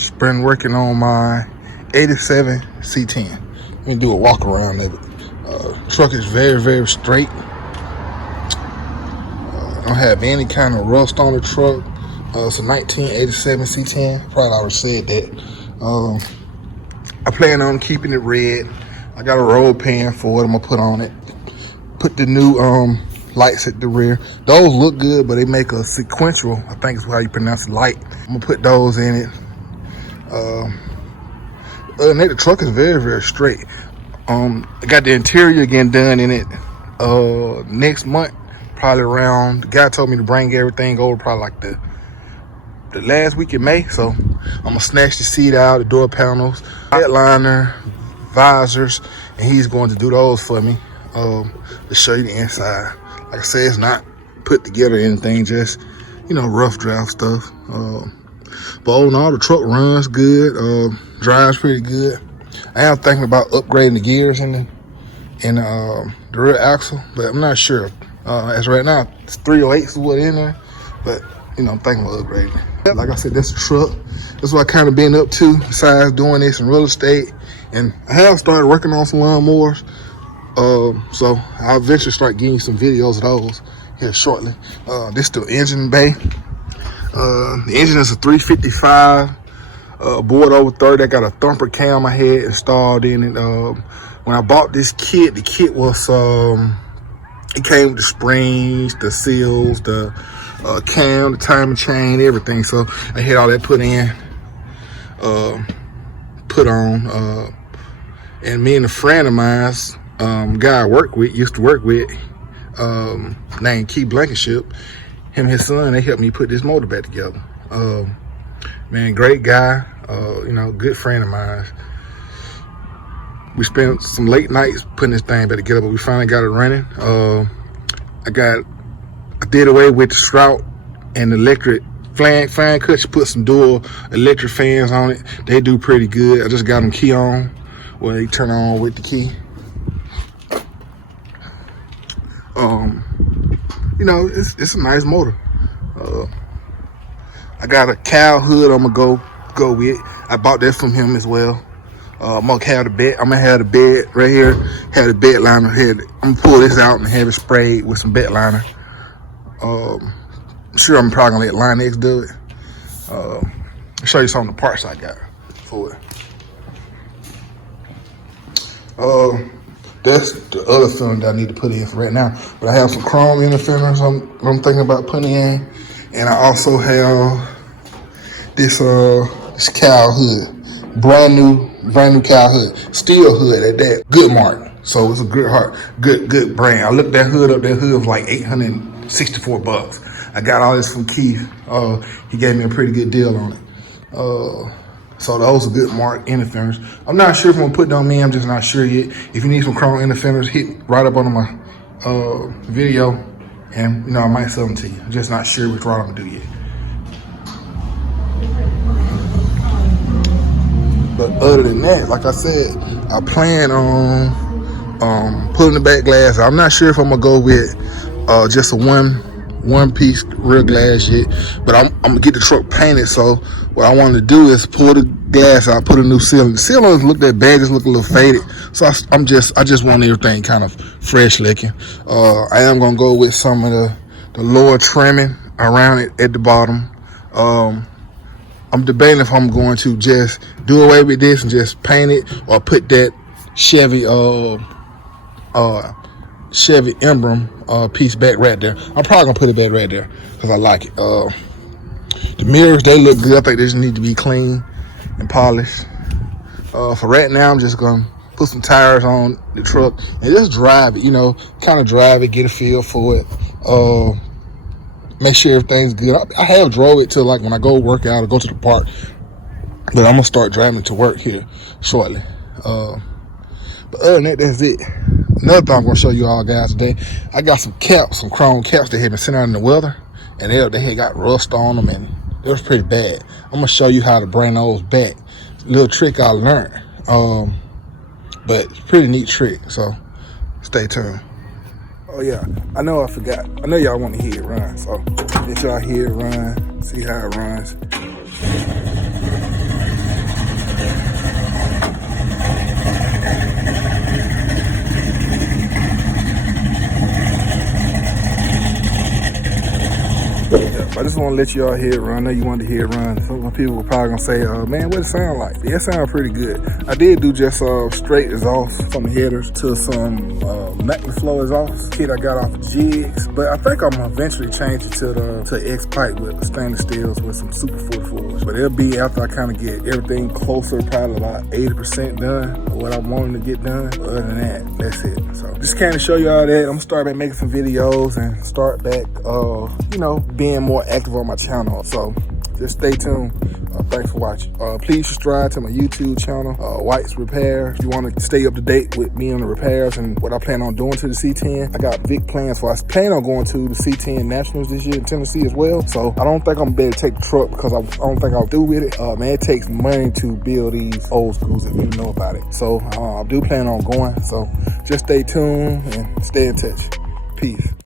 Just been working on my 87 C10. Let me do a walk around of it. Truck is very straight. Don't have any kind of rust on the truck. It's a 1987 C10. Probably already said that. I plan on keeping it red. I got a roll pan for it. I'm gonna put on it. Put the new lights at the rear. Those look good, but they make a sequential, I think is how you pronounce it, light. I'm gonna put those in it. Other than that, the truck is very straight. I got the interior getting done in it next month, probably around, the guy told me to bring everything over probably like the last week in May. So I'm gonna snatch the seat out, the door panels, headliner, visors, and he's going to do those for me to show you the inside. Like I said, it's not put together or anything, just, you know, rough draft stuff. But all in all, the truck runs good, drives pretty good. I am thinking about upgrading the gears in the rear axle, but I'm not sure. As right now, it's 308 is what in there, but you know, I'm thinking about upgrading. Like I said, that's the truck. That's what I kind of been up to besides doing this in real estate. And I have started working on some lawnmowers. So I'll eventually start getting you some videos of those here shortly. This is the engine bay. The engine is a 355 board over 30. I got a thumper cam I had installed in it. When I bought this kit, the kit was it came with the springs, the seals, the cam, the timing chain, everything. So I had all that put on. And me and a friend of mine's, guy I used to work with, named Keith Blankenship, him and his son, they helped me put this motor back together. Man, great guy, you know, good friend of mine. We spent some late nights putting this thing back together, but we finally got it running. I did away with the Strout and electric fan cuts. Put some dual electric fans on it. They do pretty good. I just got them key on, where they turn on with the key. You know, it's a nice motor. I got a cow hood I'm gonna go with. I bought that from him as well. I'm gonna have the bed right here. Have the bed liner here. I'm gonna pull this out and have it sprayed with some bed liner. I'm sure I'm probably gonna let Line-X do it. I'll show you some of the parts I got for it. That's the other cylinder I need to put in for right now. But I have some chrome inner fenders I'm thinking about putting in, and I also have this cow hood, brand new cow hood, steel hood at that, good mark. So it's a good brand. I looked that hood up. That hood was like $864. I got all this from Keith. He gave me a pretty good deal on it. So those are good mark inner fenders. I'm not sure if I'm gonna put them in. I'm just not sure yet. If you need some chrome inner fenders, hit right up under my video, and you know, I might sell them to you. I'm just not sure which route I'm gonna do yet. But other than that, like I said, I plan on putting the back glass. I'm not sure if I'm gonna go with just a one piece rear glass yet, but I'm gonna get the truck painted. So what I want to do is pull the glass out, put a new ceiling. The ceiling doesn't look that bad, just look a little faded. So I just want everything kind of fresh looking. I am gonna go with some of the lower trimming around it at the bottom. I'm debating if I'm going to just do away with this and just paint it, or put that Chevy emblem piece back right there. I'm probably gonna put it back right there because I like it. The mirrors, they look good. I think they just need to be clean and polished. For right now, I'm just gonna put some tires on the truck and just drive it, you know, kind of drive it, get a feel for it. Make sure everything's good. I have drove it to, like, when I go work out or go to the park, but I'm gonna start driving to work here shortly. But other than that, that's it. Another thing I'm gonna show you all guys today, I got some caps, some chrome caps that had been sitting out in the weather, and they had got rust on them, and it was pretty bad. I'm gonna show you how to bring those back. Little trick I learned, but it's a pretty neat trick, so stay tuned. Oh yeah, I know I forgot. I know y'all want to hear it run, so let y'all hear it run, see how it runs. just want to let y'all hear it run. I know you wanted to hear it run. Some people were probably gonna say, man, what it sound like? Yeah, it sounded pretty good. I did do just straight exhaust from the headers to some Flow exhaust kit I got off of Jigs, but I think I'm gonna eventually change it to X pipe with stainless steels with some Super 44s. But it'll be after I kind of get everything closer, probably about 80% done of what I'm wanting to get done. But other than that, that's it. So just kind of show you all that. I'm gonna start back making some videos and start back, you know, being more active on my channel. So just stay tuned. Thanks for watching. Please subscribe to my YouTube channel, White's Repair. If you want to stay up to date with me on the repairs and what I plan on doing to the C10. I got big plans for. I plan on going to the C10 Nationals this year in Tennessee as well. So I don't think I'm gonna be able to take the truck because I don't think I'll do with it. Man, it takes money to build these old schools if you know about it. So I do plan on going. So just stay tuned and stay in touch. Peace.